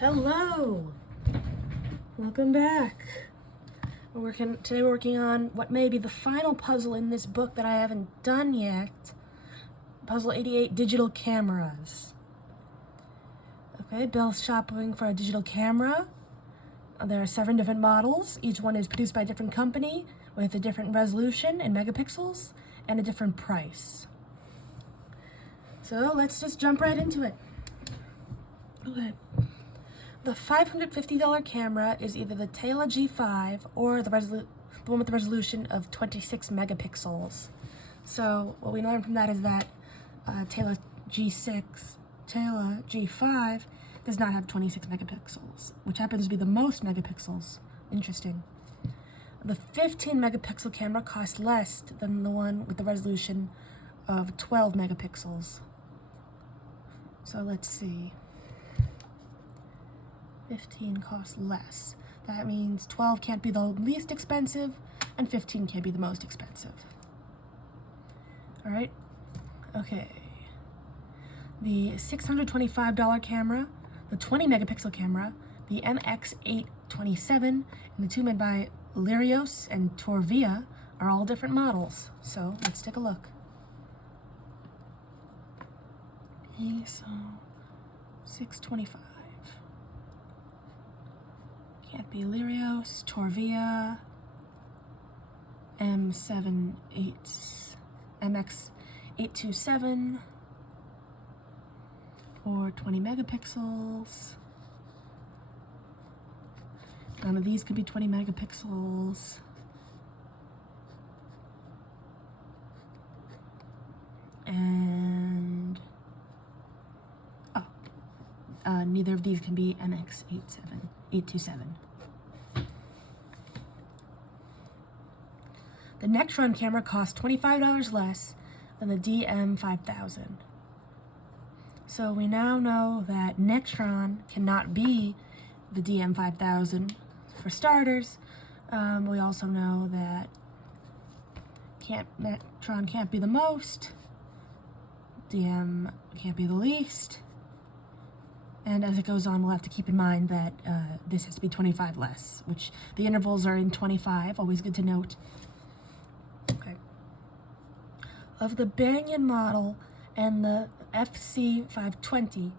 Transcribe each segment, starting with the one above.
Hello, welcome back. Today we're working on what may be the final puzzle in this book that I haven't done yet. Puzzle 88, digital cameras. Okay, Bill's shopping for a digital camera. There are 7 different models. Each one is produced by a different company with a different resolution in megapixels and a different price. So let's just jump right into it. Okay. The $550 camera is either the Tela G5 or the one with the resolution of 26 megapixels. So what we learned from that is that Tela G5 does not have 26 megapixels, which happens to be the most megapixels. Interesting. The 15 megapixel camera costs less than the one with the resolution of 12 megapixels. So let's see. 15 costs less. That means 12 can't be the least expensive and 15 can't be the most expensive. All right, okay. The $625 camera, the 20 megapixel camera, the MX827, and the two made by Lirios and Torvia are all different models. So let's take a look. Okay, so 625. Can't be Lirios, Torvia, MX827, or 20 megapixels. None of these could be 20 megapixels. And neither of these can be MX827. The Nectron camera costs $25 less than the DM5000. So we now know that Nectron cannot be the DM5000 for starters. We also know that Nectron can't be the most, DM can't be the least. And as it goes on, we'll have to keep in mind that this has to be 25 less, which the intervals are in 25, always good to note. Okay. Of the Banyan model and the FC520,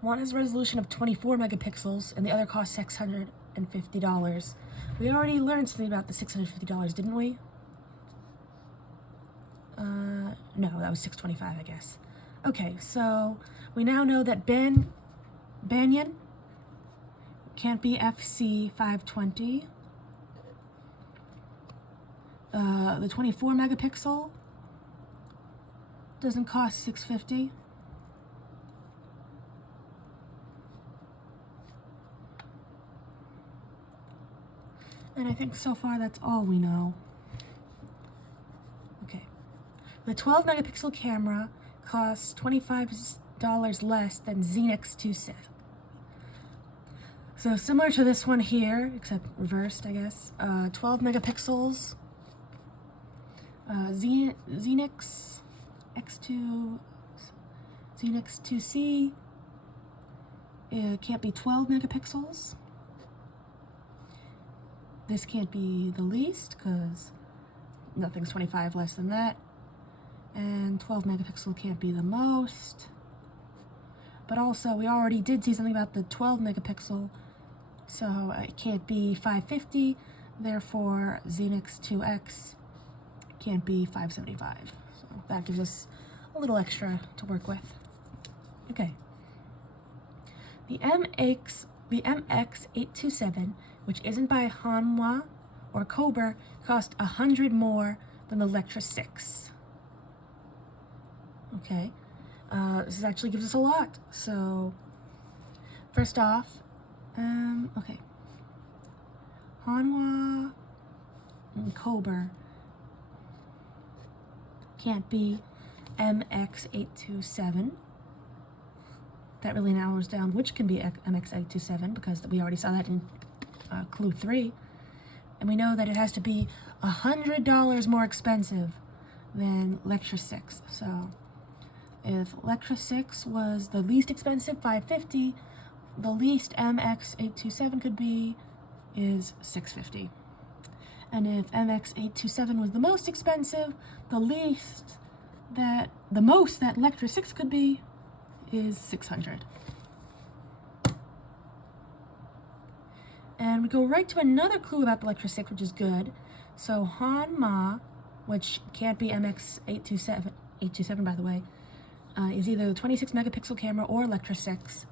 one has a resolution of 24 megapixels and the other costs $650. We already learned something about the $650, didn't we? No, that was $625, I guess. Okay, so we now know that Banyan can't be FC520. The 24 megapixel doesn't cost $650. And I think so far that's all we know. Okay. The 12 megapixel camera costs $25 less than Xenix 27. So similar to this one here, except reversed, I guess. 12 megapixels. Xenix X2, Xenix 2C can't be 12 megapixels. This can't be the least because nothing's 25 less than that. And 12 megapixel can't be the most. But also, we already did see something about the 12 megapixel, so it can't be 550. Therefore, Xenix 2X can't be 575. So that gives us a little extra to work with. Okay. The MX827, which isn't by Hanwha or Kober, cost 100 more than the Lectra 6. Okay. This actually gives us a lot. So first off, okay. Hanwha and Kober can't be MX827. That really narrows down which can be MX827 because we already saw that in clue 3. And we know that it has to be $100 more expensive than Lectra 6. So if Lectra 6 was the least expensive, $550, the least MX827 could be is 650. And if MX827 was the most expensive, the most that Lectra 6 could be is 600. And we go right to another clue about the Lectra 6, which is good. So Hanma, which can't be MX827 by the way, is either the 26 megapixel camera or Lectra 6.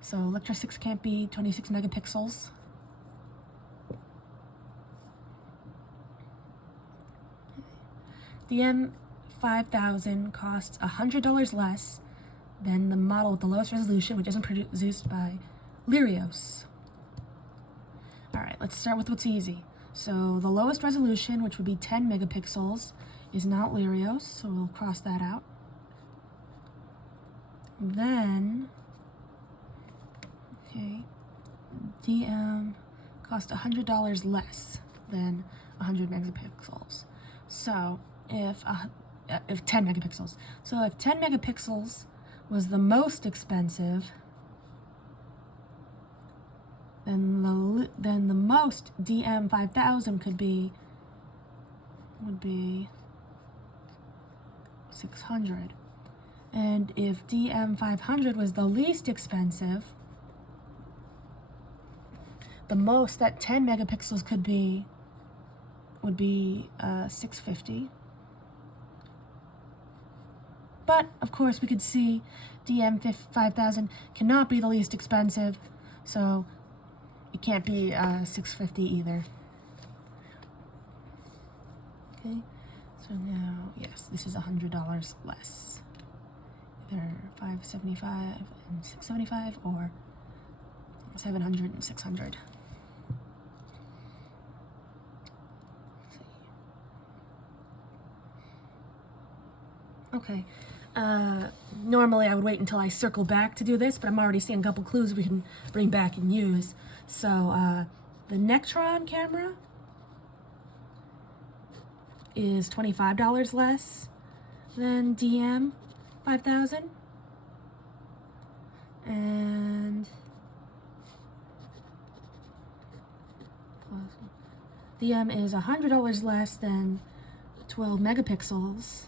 So Lectra 6 can't be 26 megapixels. The M5000 costs $100 less than the model with the lowest resolution, which isn't produced by Lyrios. Alright, let's start with what's easy. So the lowest resolution, which would be 10 megapixels, is not Lyrios, so we'll cross that out. Then, okay, DM cost $100 less than 100 megapixels. So if 10 megapixels. So if 10 megapixels was the most expensive, then the most DM5000 would be 600. And if DM500 was the least expensive, the most that 10 megapixels could be would be 650. But of course we could see DM5000 cannot be the least expensive, so it can't be 650 either. Okay, so now, yes, this is $100 less. Either $575 and $675 or $700 and $600. Okay, normally I would wait until I circle back to do this, but I'm already seeing a couple clues we can bring back and use. So, the Nectron camera is $25 less than DM5000. And DM is $100 less than 12 megapixels.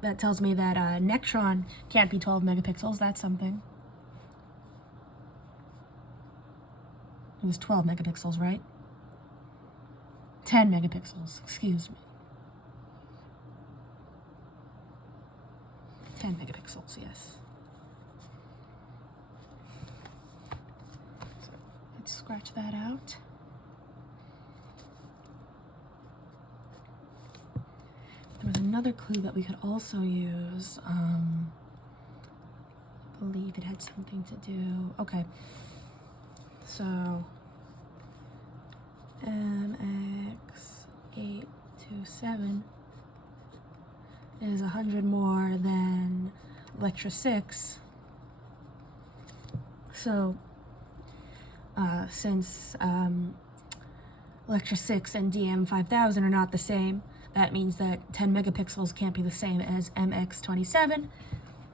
That tells me that Nectron can't be 12 megapixels. That's something. It was 12 megapixels, right? 10 megapixels, excuse me. 10 megapixels, yes. So let's scratch that out. There was another clue that we could also use. I believe it had something to do. Okay. So MX827 is 100 more than Lectra 6. So since Lectra 6 and DM5000 are not the same, that means that 10 megapixels can't be the same as MX27,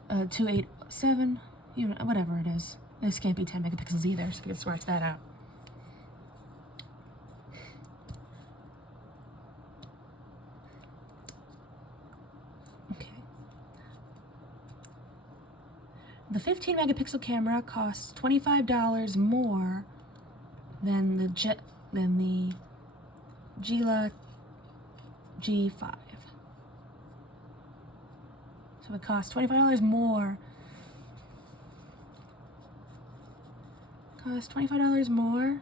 287, you know, whatever it is. This can't be 10 megapixels either, so we can scratch that out. Okay. The 15 megapixel camera costs $25 more than the Gila G5. So it costs $25 more. Costs $25 more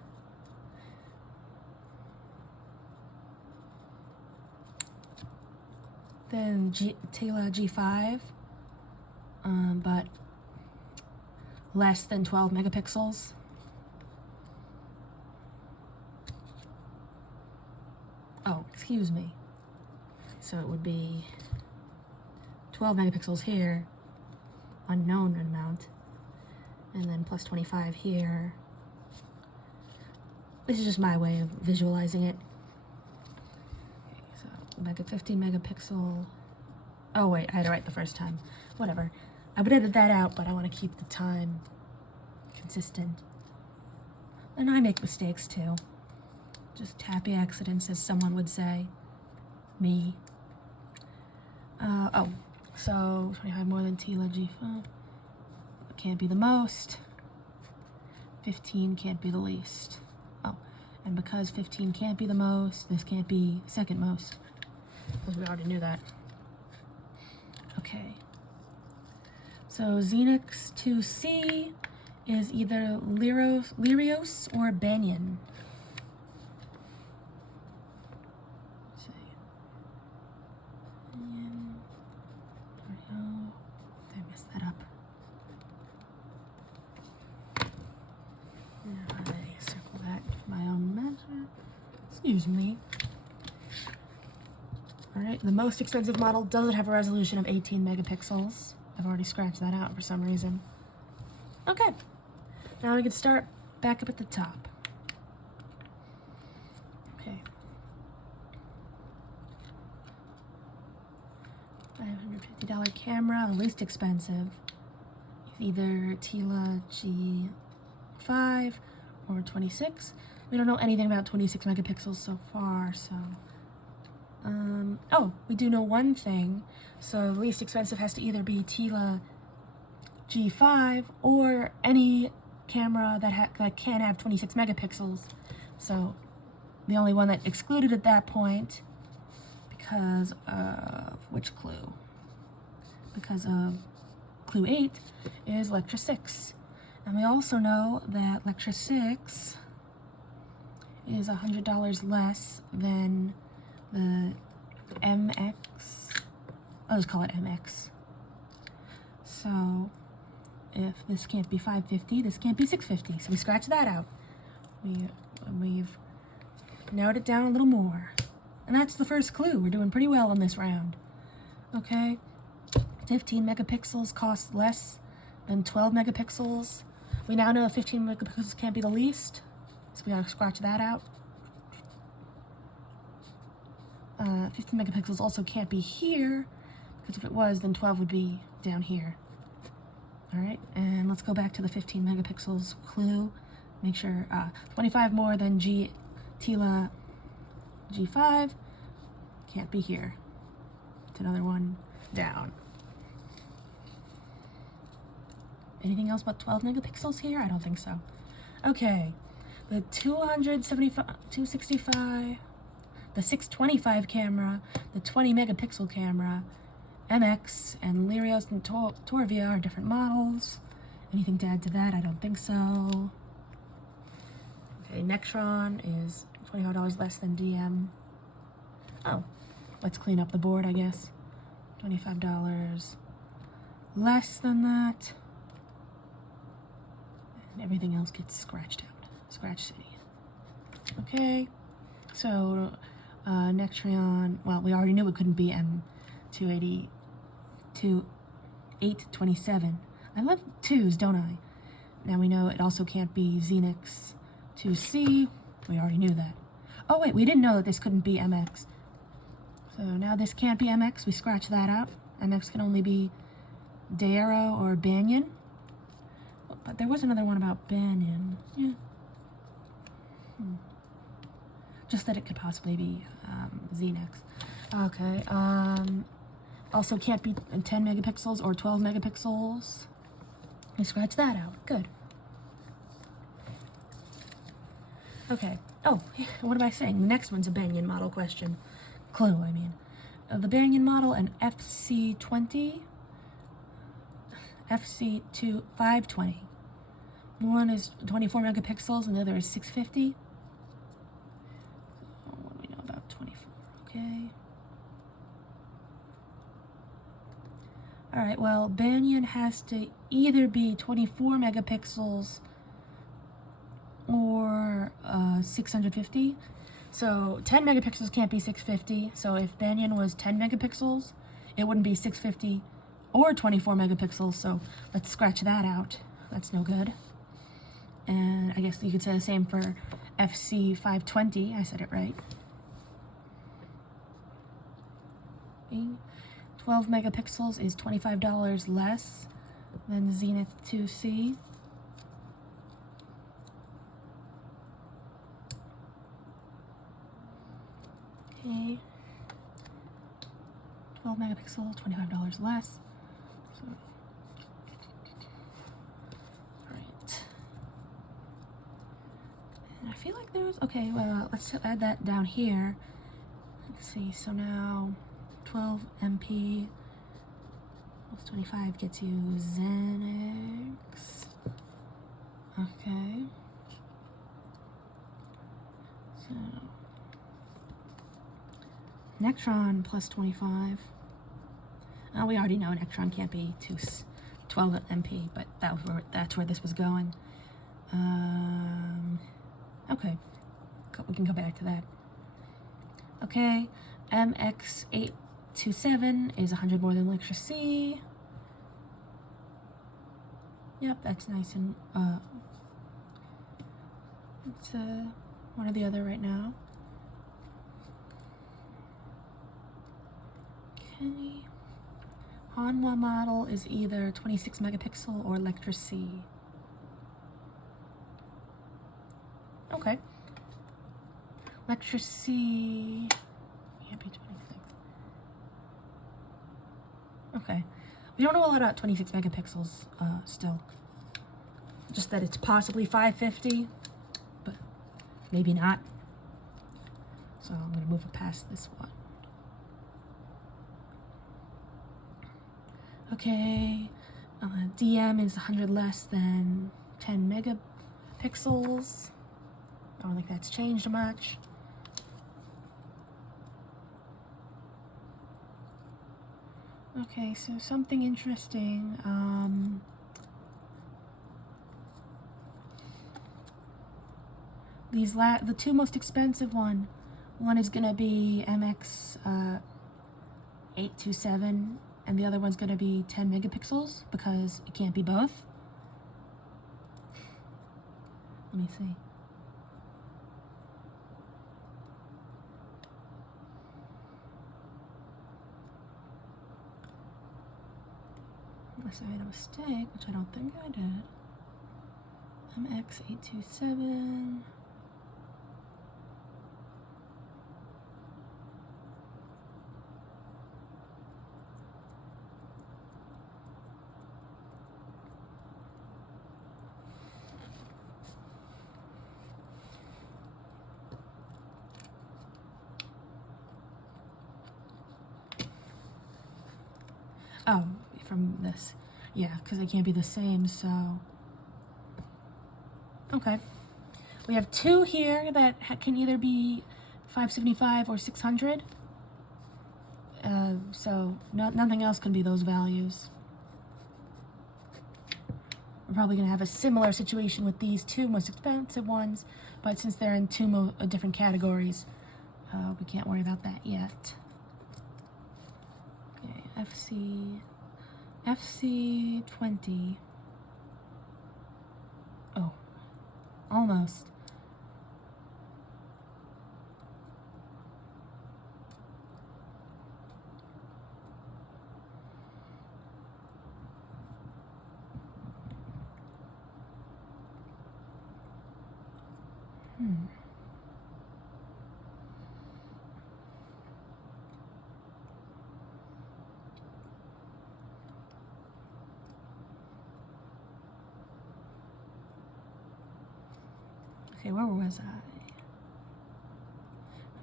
than Tela G5, but less than 12 megapixels. Oh, excuse me. So it would be 12 megapixels here, unknown amount, and then plus 25 here. This is just my way of visualizing it. So like a 15 megapixel. Oh wait, I had it right the first time. Whatever. I would edit that out, but I want to keep the time consistent. And I make mistakes too. Just happy accidents, as someone would say. Me. So 25 more than Tila G5. Can't be the most. 15 can't be the least. Oh, and because 15 can't be the most, this can't be second most. Because we already knew that. Okay. So Xenix 2C is either Lyrios or Banyan. Let's see. Banyan. There we go. Did I mess that up? I circle that for my own measure. Excuse me. Alright, the most expensive model doesn't have a resolution of 18 megapixels. I've already scratched that out for some reason. Okay, now we can start back up at the top. Okay. $550 camera, the least expensive, is either Tila G5 or 26. We don't know anything about 26 megapixels so far, so... oh, we do know one thing. So the least expensive has to either be Tila G5 or any camera that can have 26 megapixels. So the only one that excluded at that point, because of which clue? Because of clue 8 is Lecture 6. And we also know that Lecture 6 is $100 less than the MX. I'll just call it MX. So if this can't be 550, this can't be 650. So we scratch that out. We've narrowed it down a little more. And that's the first clue. We're doing pretty well on this round. Okay. 15 megapixels costs less than 12 megapixels. We now know 15 megapixels can't be the least. So we gotta scratch that out. 15 megapixels also can't be here, because if it was, then 12 would be down here. Alright, and let's go back to the 15 megapixels clue. Make sure 25 more than Tila G5 can't be here. It's another one down. Anything else but 12 megapixels here? I don't think so. Okay, the 265, the 625 camera, the 20 megapixel camera, MX, and Lyrios and Torvia are different models. Anything to add to that? I don't think so. Okay, Nectron is $25 less than DM. Oh, let's clean up the board, I guess. $25 less than that. And everything else gets scratched out. Scratch City. Okay, so Nectron, well, we already knew it couldn't be M282-827. I love twos, don't I? Now we know it also can't be Xenix 2C. We already knew that. Oh wait, we didn't know that this couldn't be MX. So now this can't be MX. We scratch that out. MX can only be Darrow or Banyan. But there was another one about Banyan. Yeah. Just that it could possibly be Xenix. Okay. Also can't be 10 megapixels or 12 megapixels. We scratch that out. Good. Okay. Oh, what am I saying? The next one's a Banyan model question. Clue, I mean. The Banyan model and FC20, FC520. One is 24 megapixels and the other is 650. Oh, what do we know about 24? Okay. Alright, well, Banyan has to either be 24 megapixels or 650. So 10 megapixels can't be 650. So if Banyan was 10 megapixels, it wouldn't be 650 or 24 megapixels. So let's scratch that out. That's no good. And I guess you could say the same for FC520. I said it right. 12 megapixels is $25 less then Zenith 2C. Okay, 12 megapixel, $25 less. So, right. And I feel like there's, okay, well, let's add that down here. Let's see, so now 12 MP plus 25 gets you Xenix. Okay. So Nectron plus 25. We already know Nectron can't be 12 MP, but that's where this was going. Okay, we can go back to that. Okay, MX827 is 100 more than Lecture C. Yep, that's nice and it's one or the other right now. Okay. Hanwha model is either 26 megapixel or Lecture C. Okay. Lecture C can't be 26. Okay. We don't know a lot about 26 megapixels still. Just that it's possibly 550, but maybe not. So I'm going to move it past this one. Okay, DM is 100 less than 10 megapixels. I don't think that's changed much. Okay, so something interesting. The two most expensive one is gonna be MX 827. And the other one's going to be 10 megapixels because it can't be both. Let me see. Unless I made a mistake, which I don't think I did. MX827. Oh, from this. Yeah, because they can't be the same, so... Okay. We have two here that can either be 575 or 600. So nothing else can be those values. We're probably going to have a similar situation with these two most expensive ones, but since they're in two different categories, we can't worry about that yet. FC20. Oh, almost. Okay, where was I?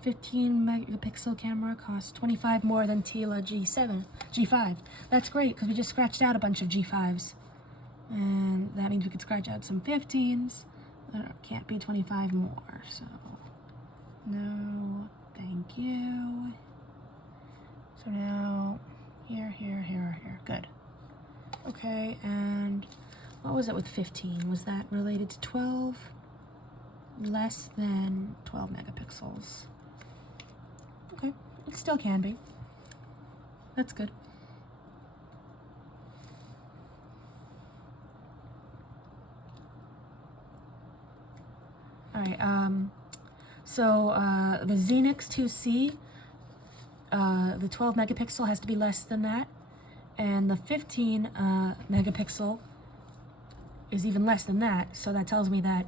15 megapixel camera costs 25 more than Tila G5. That's great because we just scratched out a bunch of G5s. And that means we could scratch out some 15s. That can't be 25 more, so no, thank you. So now, here. Good. Okay, and what was it with 15? Was that related to 12? Less than 12 megapixels. Okay, it still can be. That's good. All right, so the Xenix 2C, the 12 megapixel has to be less than that, and the 15 megapixel is even less than that, so that tells me that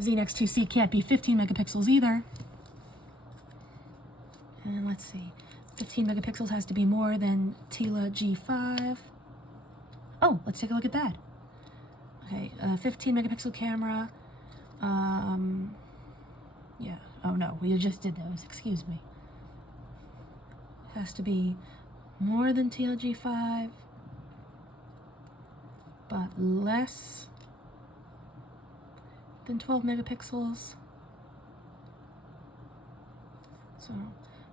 ZNex 2C can't be 15 megapixels either. And let's see, 15 megapixels has to be more than Tila G5. Oh, let's take a look at that. Okay, 15 megapixel camera. Yeah, oh no, we just did those, excuse me. It has to be more than Tila G5, but less than 12 megapixels. So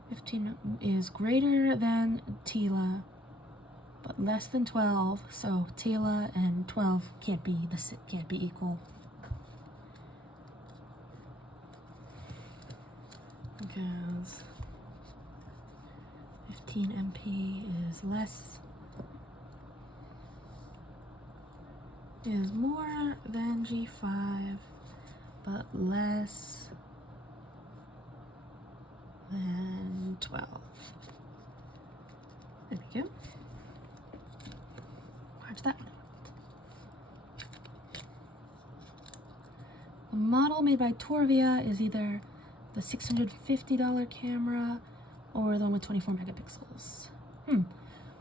15 is greater than Tila, but less than 12. So Tila and 12 can't be equal. Because 15 MP is more than G5, but less than 12. There we go. Watch that one. The model made by Torvia is either the $650 camera or the one with 24 megapixels.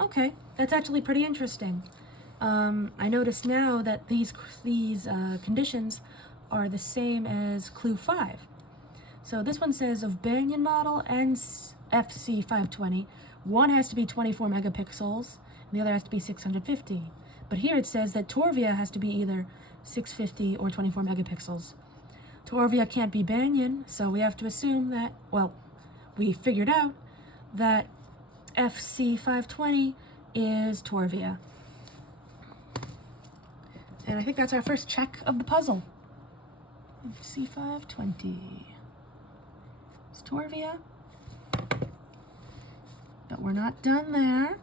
Okay, that's actually pretty interesting. I notice now that these conditions are the same as Clue 5. So this one says of Banyan model and FC520, one has to be 24 megapixels, and the other has to be 650. But here it says that Torvia has to be either 650 or 24 megapixels. Torvia can't be Banyan, so we have to assume that, well, we figured out that FC520 is Torvia. And I think that's our first check of the puzzle. FC520. It's Torvia. But we're not done there,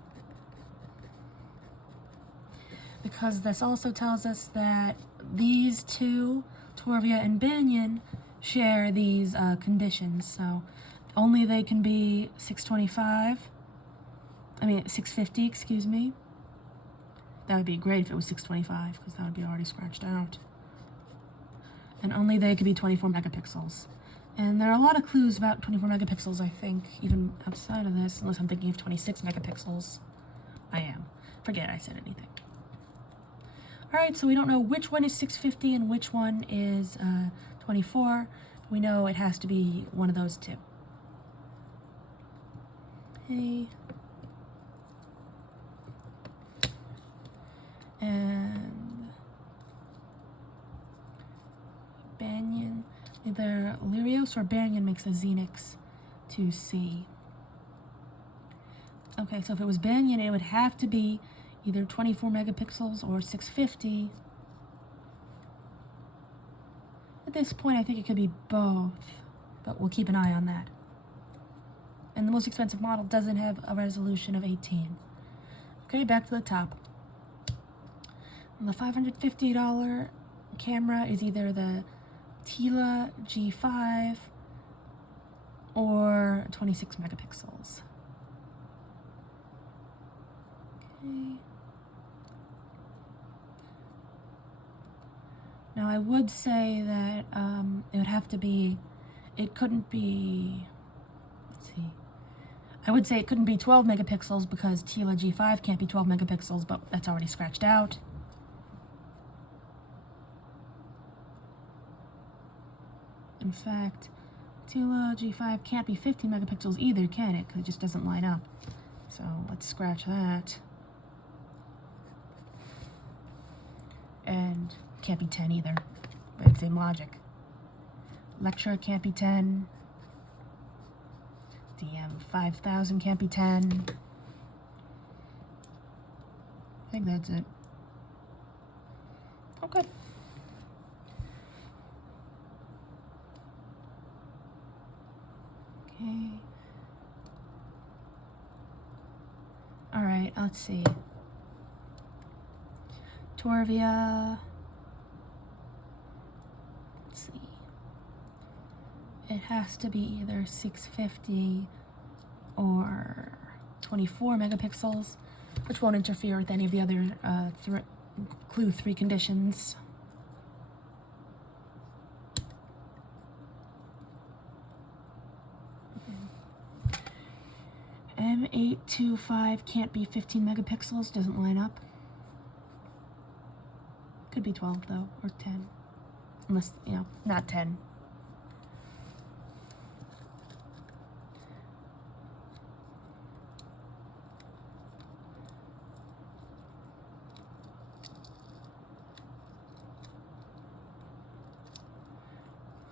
because this also tells us that these two, Torvia and Banyan, share these conditions. So only they can be 650, excuse me. That would be great if it was 625, because that would be already scratched out. And only they could be 24 megapixels. And there are a lot of clues about 24 megapixels, I think, even outside of this, unless I'm thinking of 26 megapixels. I am. Forget I said anything. Alright, so we don't know which one is 650 and which one is 24. We know it has to be one of those two. Okay. And Banyan, either Lirios or Banyan makes the ZNex 2C. Okay, so if it was Banyan, it would have to be either 24 megapixels or 650. At this point, I think it could be both, but we'll keep an eye on that. And the most expensive model doesn't have a resolution of 18. Okay, back to the top. And the $550 camera is either the Tila G5 or 26 megapixels. Okay. Now I would say that it would have to be, it couldn't be, let's see, I would say it couldn't be 12 megapixels because Tila G5 can't be 12 megapixels, but that's already scratched out. In fact, Tila G5 can't be 15 megapixels either, can it? Because it just doesn't line up. So let's scratch that. And can't be 10 either, but same logic. Lecture can't be 10. DM5000 can't be 10. I think that's it. Oh, good. Okay. All right, let's see. Torvia. Let's see. It has to be either 650 or 24 megapixels. which won't interfere with any of the other clue 3 conditions. M825 can't be 15 megapixels, doesn't line up. Could be 12 though, or 10. Unless, you know, not 10.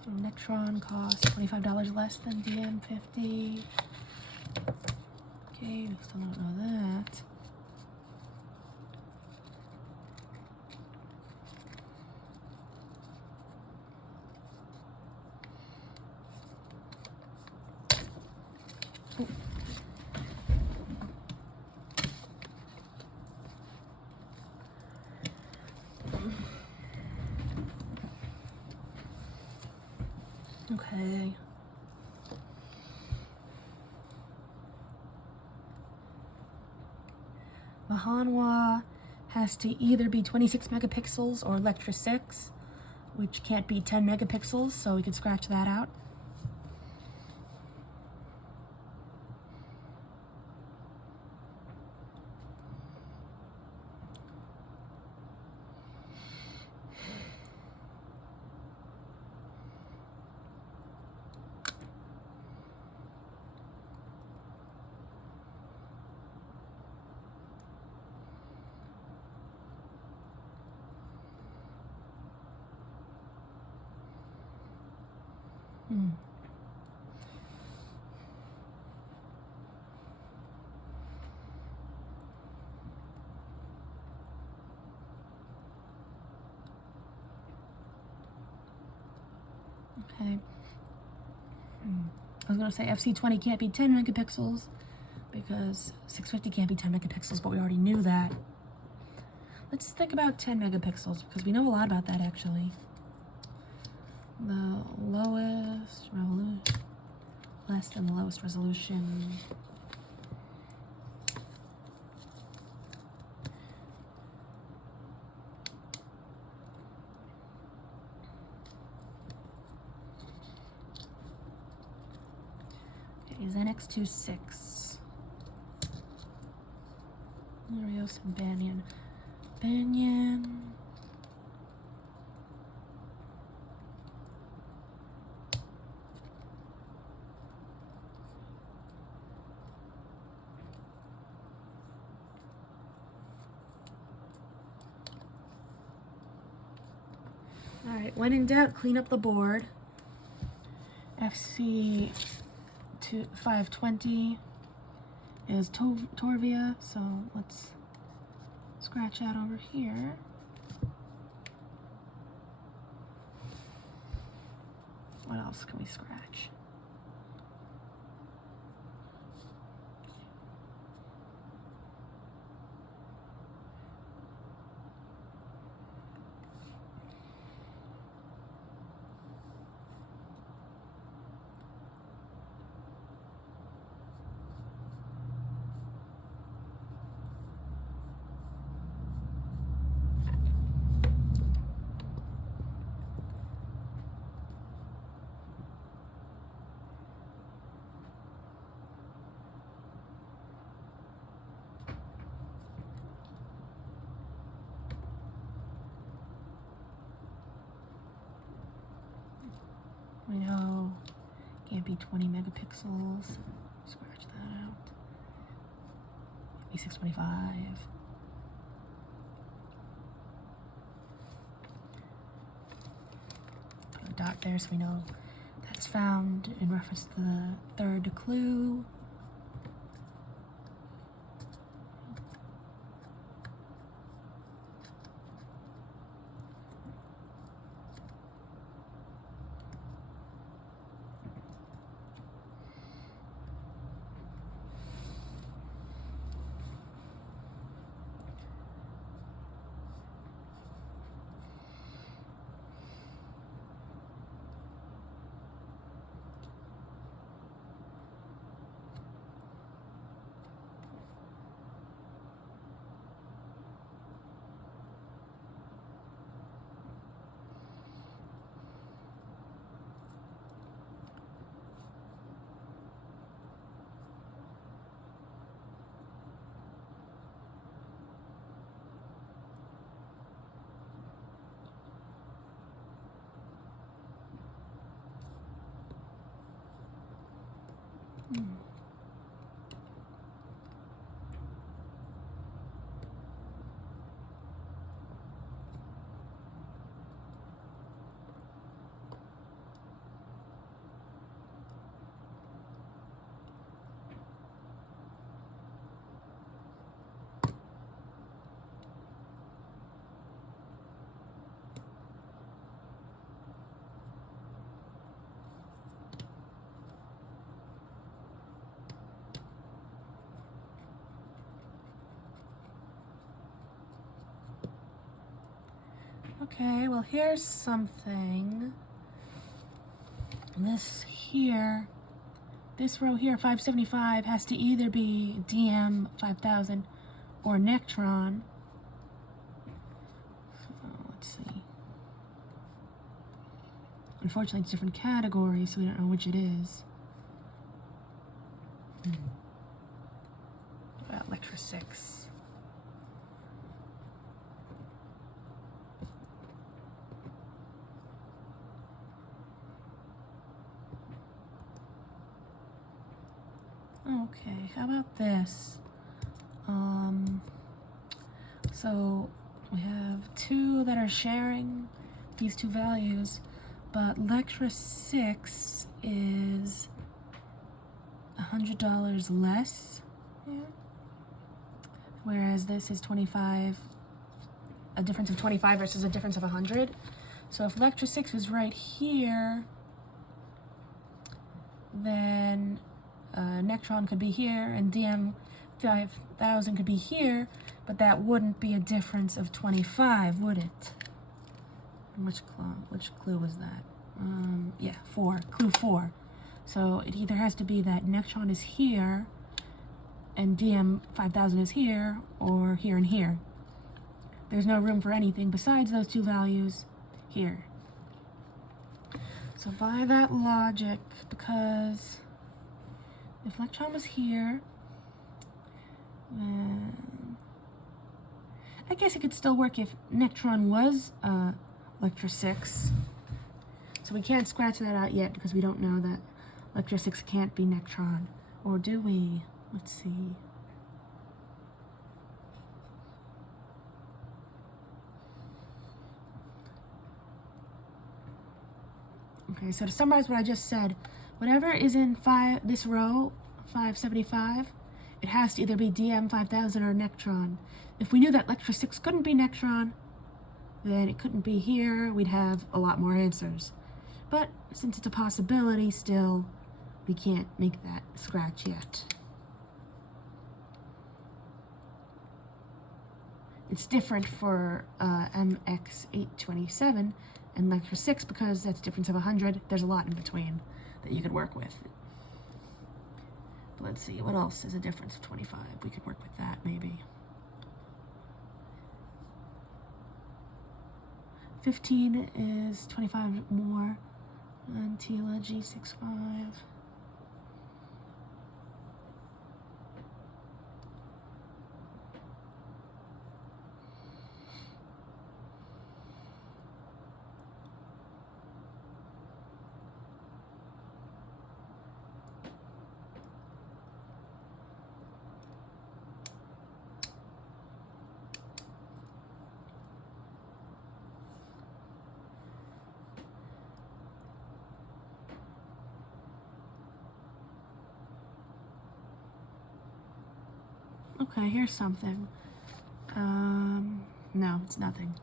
So Neutron costs $25 less than DM50. Okay, we still don't know that. Okay. The Hanwha has to either be 26 megapixels or Lectra 6, which can't be 10 megapixels, so we can scratch that out. Okay. I was going to say FC20 can't be 10 megapixels because 650 can't be 10 megapixels, but we already knew that. Let's think about 10 megapixels because we know a lot about that actually. The lowest resolution, less than the lowest resolution. Okay, NX26. Larios and Banyan. Banyan. All right, when in doubt, clean up the board. FC 520 is Torvia, so let's scratch that over here. What else can we scratch? We know can't be 20 megapixels. Scratch that out. Be 625. Put a dot there so we know that's found in reference to the third clue. Okay, well here's something. This here, this row here, 575, has to either be DM 5000 or Nectron. So let's see. Unfortunately, it's different categories, so we don't know which it is. What about Lecture 6? Okay, how about this? So we have two that are sharing these two values, but Lecture 6 is $100 less, yeah. Whereas this is 25, a difference of 25 versus a difference of 100. So if Lecture 6 was right here, then Nectron could be here and DM 5000 could be here, but that wouldn't be a difference of 25, would it? Which clue was that? Yeah, 4, clue 4. So it either has to be that Nectron is here and DM 5000 is here, or here and here. There's no room for anything besides those two values here. So by that logic, because if Electron was here, then I guess it could still work if Nectron was Lecture 6. So we can't scratch that out yet because we don't know that Lecture 6 can't be Nectron. Or do we? Let's see. Okay, so to summarize what I just said, whatever is in this row, 575, it has to either be DM 5000 or Nectron. If we knew that Lecture 6 couldn't be Nectron, then it couldn't be here. We'd have a lot more answers. But since it's a possibility still, we can't make that scratch yet. It's different for MX827 and Lecture 6 because that's a difference of 100. There's a lot in between that you could work with. But let's see, what else is a difference of 25? We could work with that, maybe. 15 is 25 more than Tila G65. Okay, here's something. No, it's nothing.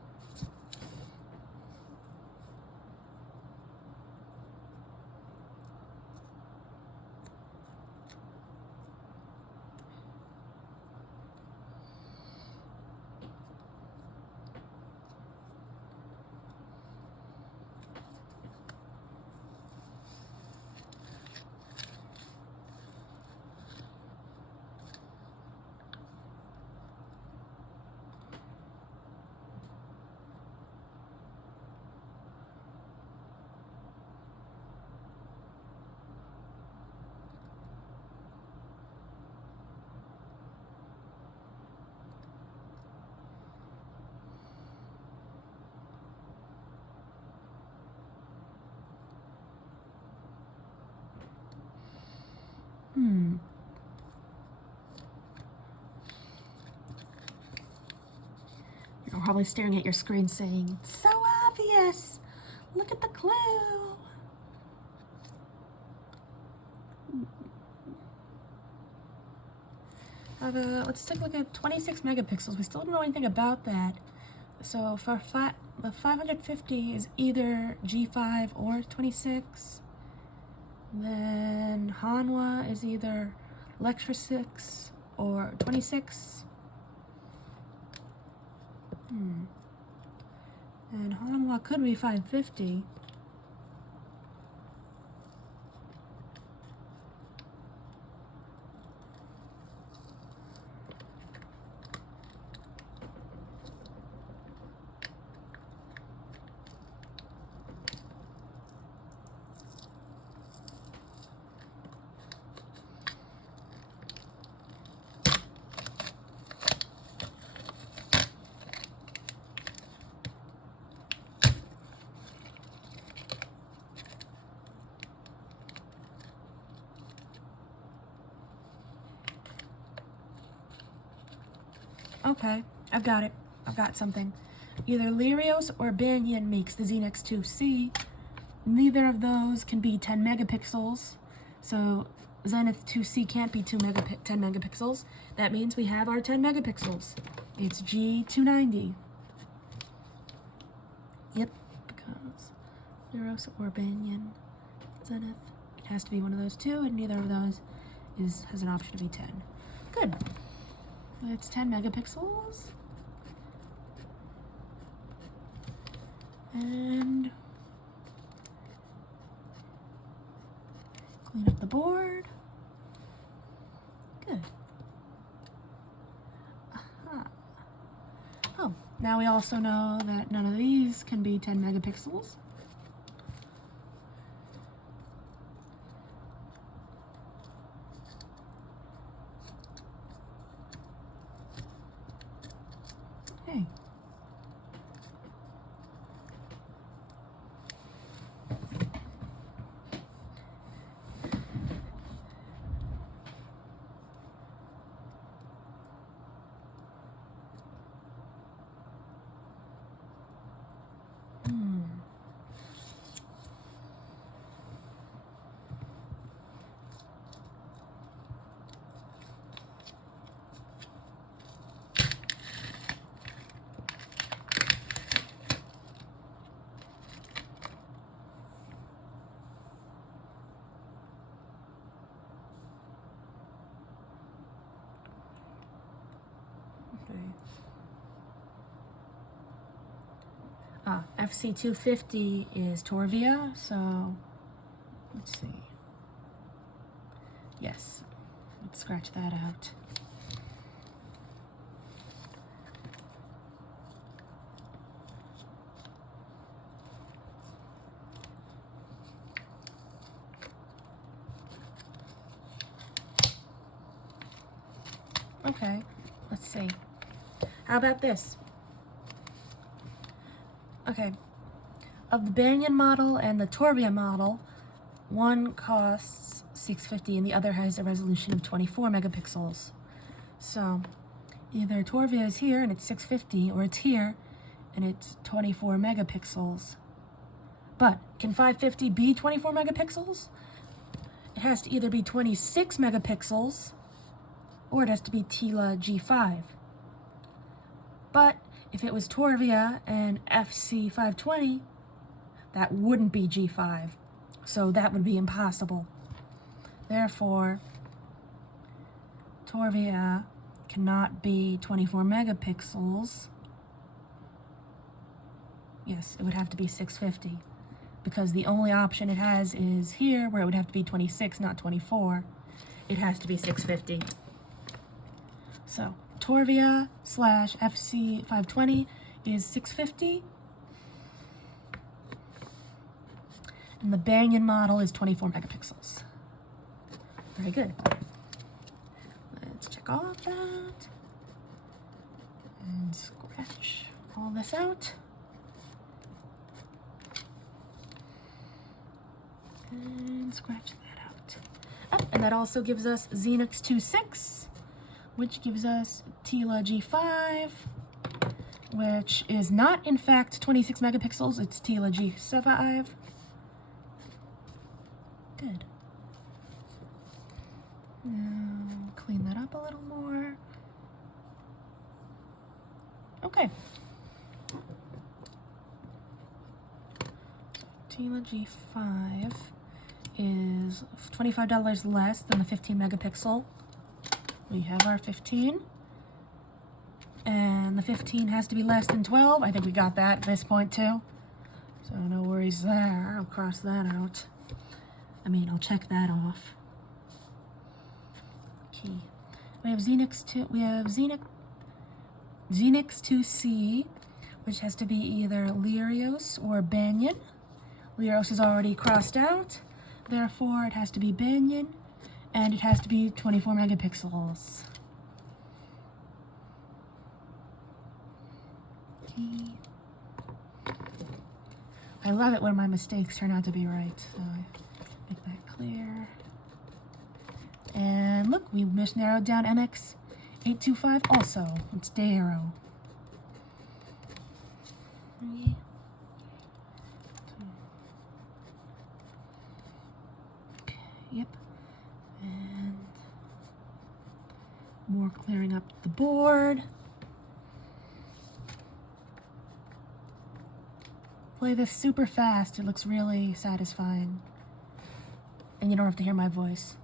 You're probably staring at your screen saying, "It's so obvious! Look at the clue!" Let's take a look at 26 megapixels. We still don't know anything about that. So for the 550 is either G5 or 26. Then Hanwha is either Lecture 6 or 26. And Hanwha could be 550. Okay, I've got it. I've got something. Either Lyrios or Banyan makes the Xenex 2C. Neither of those can be 10 megapixels. So Zenith 2C can't be 10 megapixels. That means we have our 10 megapixels. It's G290. Yep, because Lyrios or Banyan Zenith. It has to be one of those two, and neither of those has an option to be 10. Good. It's 10 megapixels. And clean up the board. Good. Aha. Oh, now we also know that none of these can be 10 megapixels. Hey. FC250 is Torvia, so let's see. Yes, let's scratch that out. Okay, let's see. How about this? Okay, of the Banyan model and the Torvia model, one costs $650 and the other has a resolution of 24 megapixels. So either Torvia is here and it's $650, or it's here and it's 24 megapixels. But can 550 be 24 megapixels? It has to either be 26 megapixels or it has to be Tila G5. But if it was Torvia and FC520, that wouldn't be G5, so that would be impossible. Therefore, Torvia cannot be 24 megapixels. Yes, it would have to be 650, because the only option it has is here, where it would have to be 26, not 24. It has to be 650. So Torvia / FC520 is 650. And the Banyan model is 24 megapixels. Very good. Let's check all of that. And scratch all this out. And scratch that out. Oh, and that also gives us Xenex 2.6, which gives us Tila G5, which is not, in fact, 26 megapixels. It's Tila G5. Good. Now, clean that up a little more. Okay. Tila G5 is $25 less than the 15 megapixel. We have our 15. And And the 15 has to be less than 12. I think we got that at this point too. So no worries there. I'll cross that out. I'll check that off. Okay. We have Xenix 2C, which has to be either Lyrios or Banyan. Lyrios is already crossed out, therefore it has to be Banyan, and it has to be 24 megapixels. Okay. I love it when my mistakes turn out to be right, so I make that clear. And look, we just narrowed down MX825 also. It's day arrow. Okay. Yep. And more clearing up the board. Play this super fast. It looks really satisfying. And you don't have to hear my voice.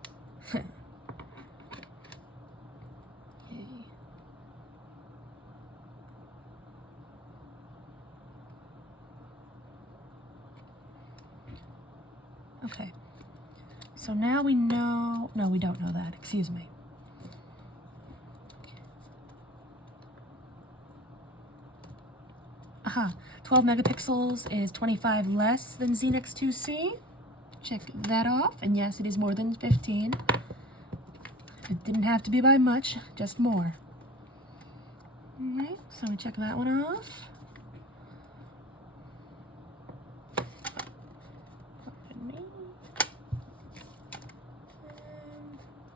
Okay. So now we know, no, we don't know that, excuse me. Aha, 12 megapixels is 25 less than Xenix 2C. Check that off, and yes, it is more than 15. It didn't have to be by much, just more. Alright, so we check that one off.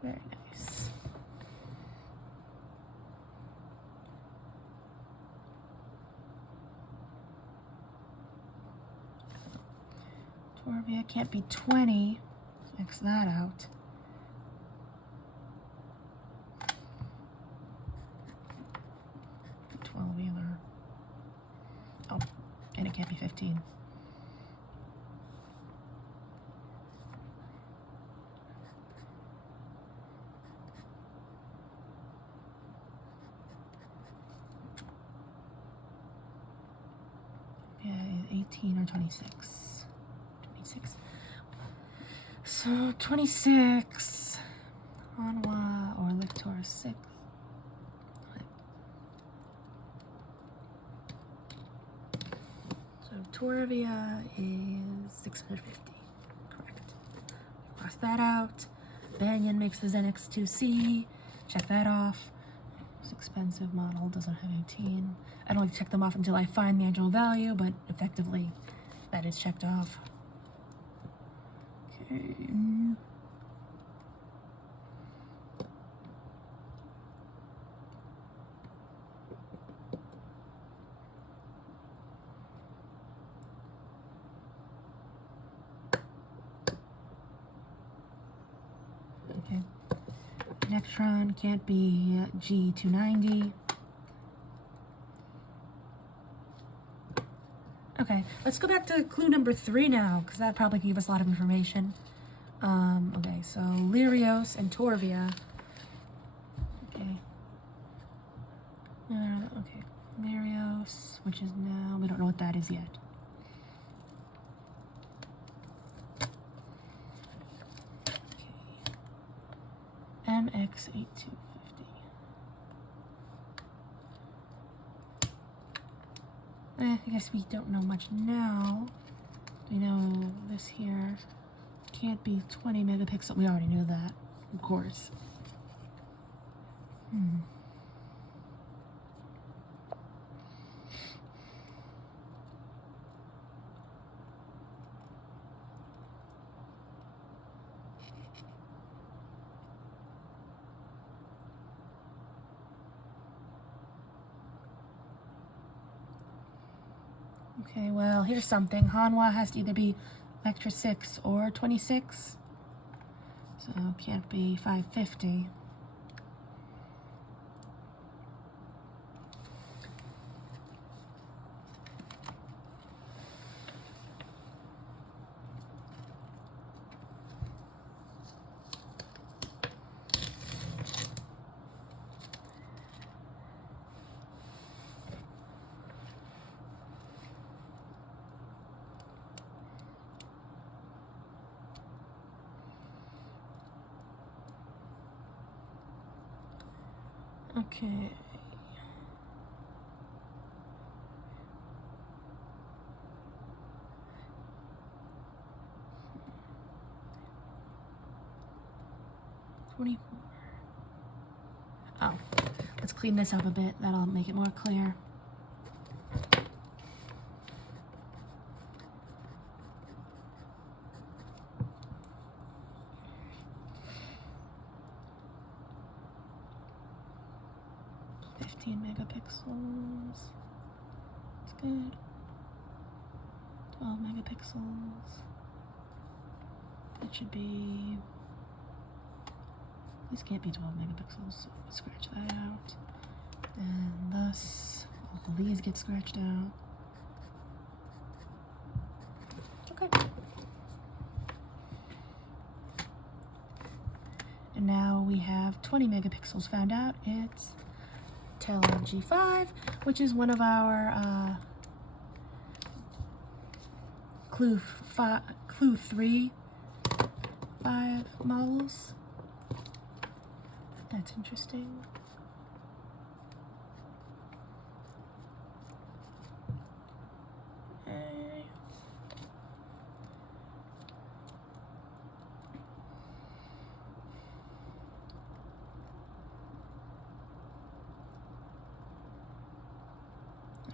Very nice. Torvia can't be 20. X that out. Be 12 either. Oh, and it can't be 15. Yeah, 18 or 26. 26. So 26. Hanwha or Lictor 6. So Torvia is 650. Correct. Cross that out. Banyan makes the Xenix 2C. Check that off. It's expensive model, doesn't have 18. I don't like to check them off until I find the actual value, but effectively that is checked off. Okay. Okay. Nectron can't be G290. Okay, let's go back to clue number 3 now, because that probably gave us a lot of information. Okay, so Lyrios and Torvia. Okay. Okay, Lyrios, which is now, we don't know what that is yet. Okay. MX8250. I guess we don't know much now. We know this here can't be 20 megapixel. We already knew that, of course. Okay, well, here's something. Hanwha has to either be Lectra 6 or 26. So it can't be 550. Okay. Oh, let's clean this up a bit. That'll make it more clear. Megapixels. That's good. 12 megapixels. It should be. This can't be 12 megapixels, so we'll scratch that out. And thus, all these get scratched out. Okay. And now we have 20 megapixels found out. It's Tele G5, which is one of our Clue 3 5 models. That's interesting.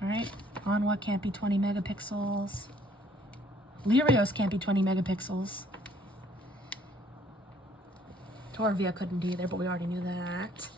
All right, on what can't be 20 megapixels? Lyrios can't be 20 megapixels. Torvia couldn't either, but we already knew that.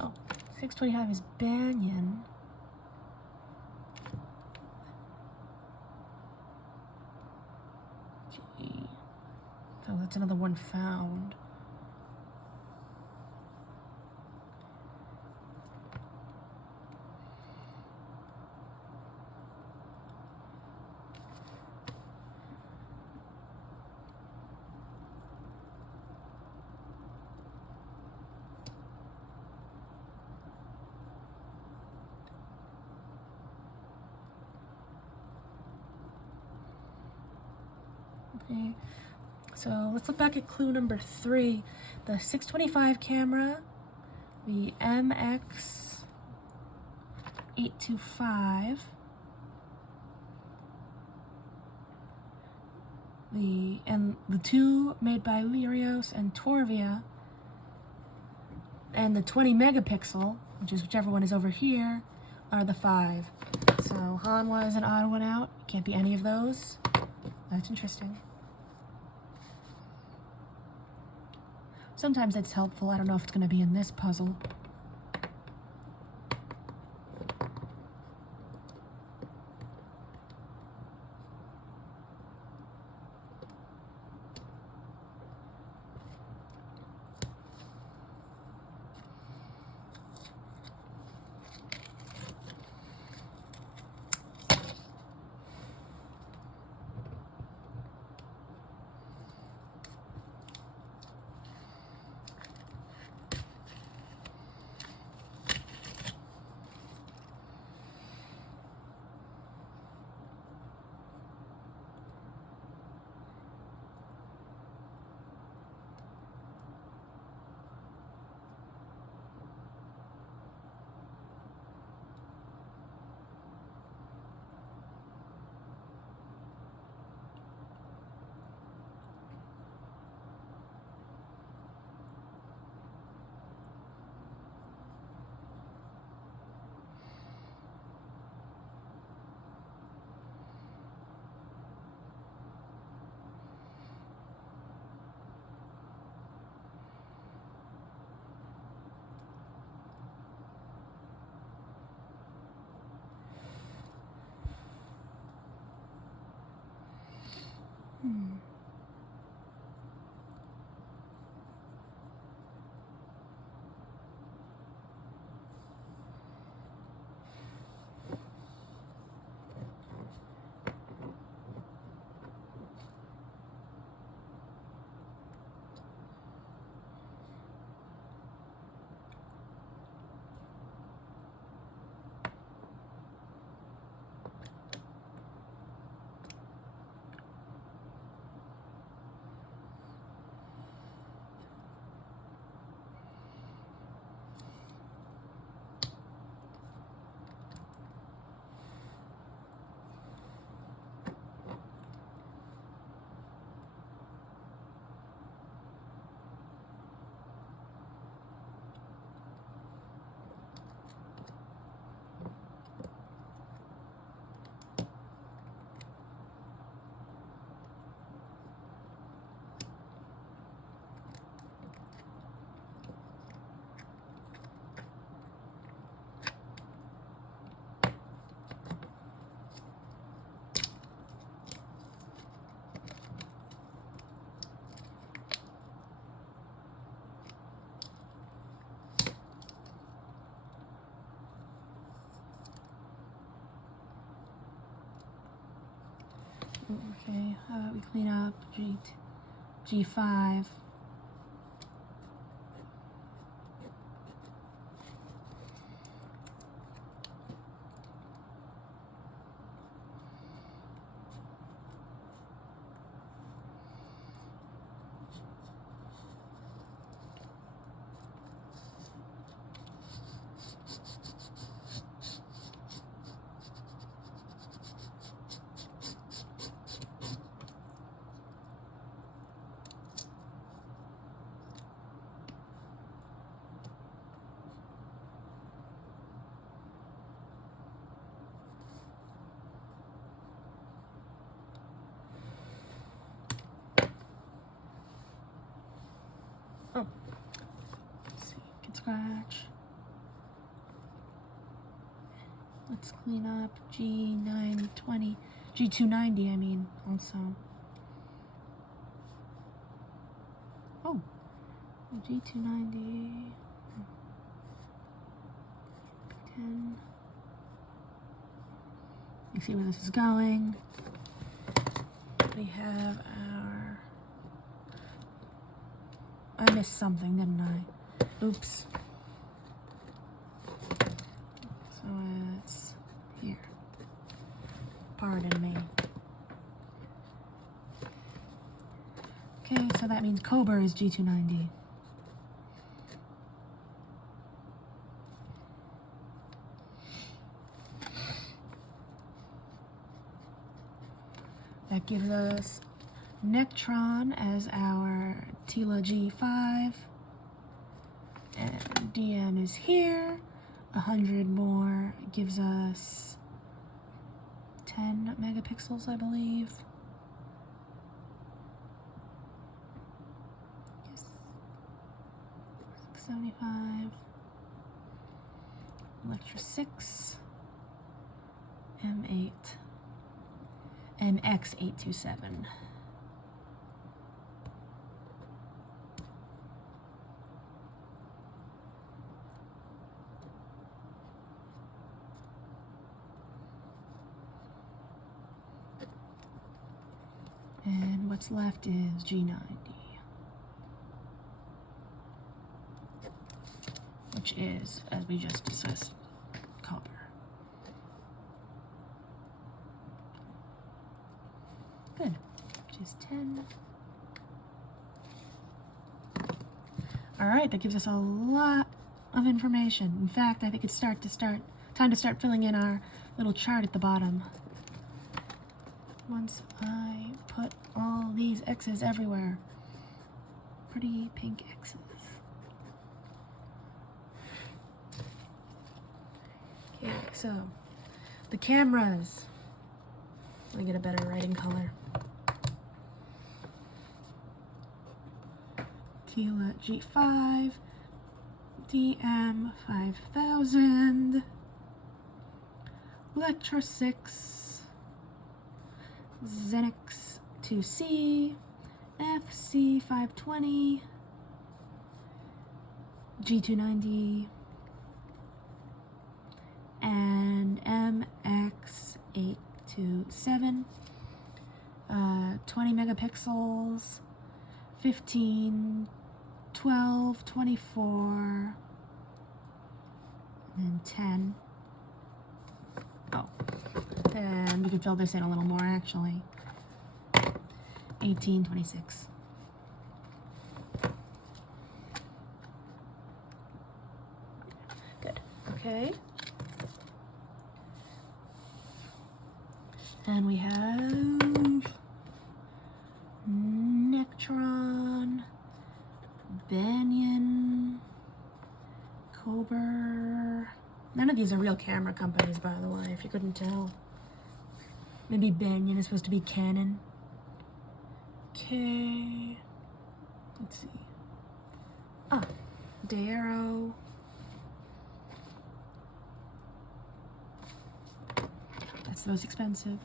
Oh, 625 is Banyan. Gee. Oh, that's another one found. Okay, so let's look back at clue number 3. The 625 camera, the MX825, the two made by Lyrios and Torvia, and the 20 megapixel, which is whichever one is over here, are the 5. So Hanwha is an odd one out. Can't be any of those. That's interesting. Sometimes it's helpful. I don't know if it's going to be in this puzzle. see. How about we clean up G5. Oh, let's see, can scratch. Let's clean up G920, G290, I mean, also. Oh, G290, 10. You see where this is going. We have our, I missed something, didn't I? Oops. So it's here. Pardon me. Okay, so that means Cobra is G290. That gives us Nectron as our Tila G5. And DM is here. 100 more gives us 10 megapixels, I believe. Yes. 675. Electra 6. M8. And X827. And what's left is G90, which is, as we just discussed, copper. Good, which is 10. All right, that gives us a lot of information. In fact, I think it's time to start filling in our little chart at the bottom. Once I put all these X's everywhere. Pretty pink X's. Okay, so the cameras. Let me get a better writing color. Tila G5, DM 5000, Electra 6, Xenix 2C, FC 520, G290, and MX 827. 20 megapixels, 15, 12, 24, and 10. Oh, and we can fill this in a little more actually. 18, 26. Good. Okay. And we have Nectron, Banyan, Cobra. None of these are real camera companies, by the way, if you couldn't tell. Maybe Banyan is supposed to be Canon. Okay. Let's see. Ah, Darrow. That's the most expensive.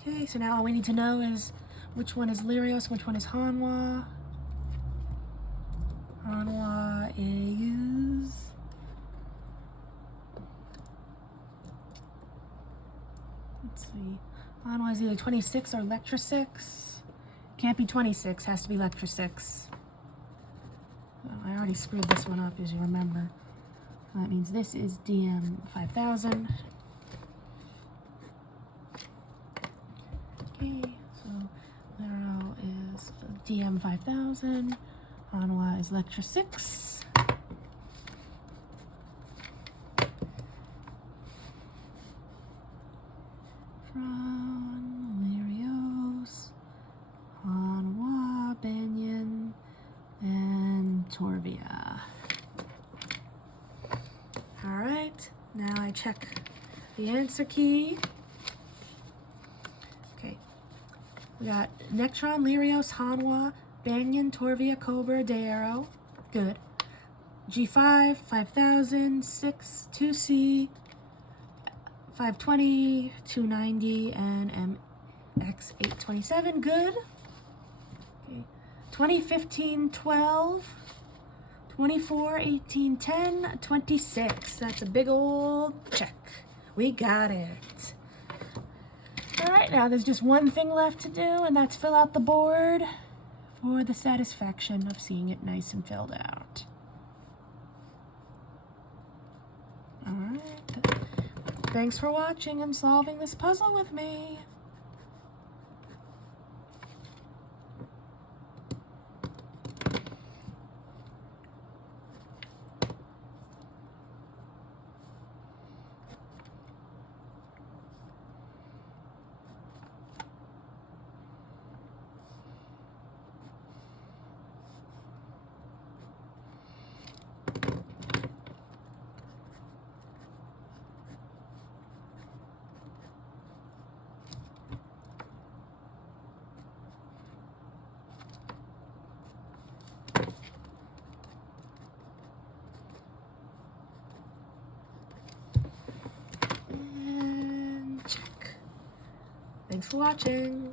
Okay, so now all we need to know is which one is Lyrios, which one is Hanwha. Hanwha is Let's see. Hanwha is either 26 or Lectra 6. Can't be 26, has to be Lectra 6. Oh, I already screwed this one up, as you remember. That means this is DM 5000. Okay, so Lero is DM 5000. Hanwha is Lectra 6. Lerios, Hanwha, Banyan, and Torvia. Alright, now I check the answer key. Okay, we got Nectron, Lerios, Hanwha, Banyan, Torvia, Cobra, Daero. Good. G5, 5000, 6, 2C, 520, 290, and MX827. Good. Okay. 2015, 12, 24, 18, 10, 26. That's a big old check. We got it. All right, now there's just one thing left to do, and that's fill out the board for the satisfaction of seeing it nice and filled out. All right. Thanks for watching and solving this puzzle with me. And check. Thanks for watching.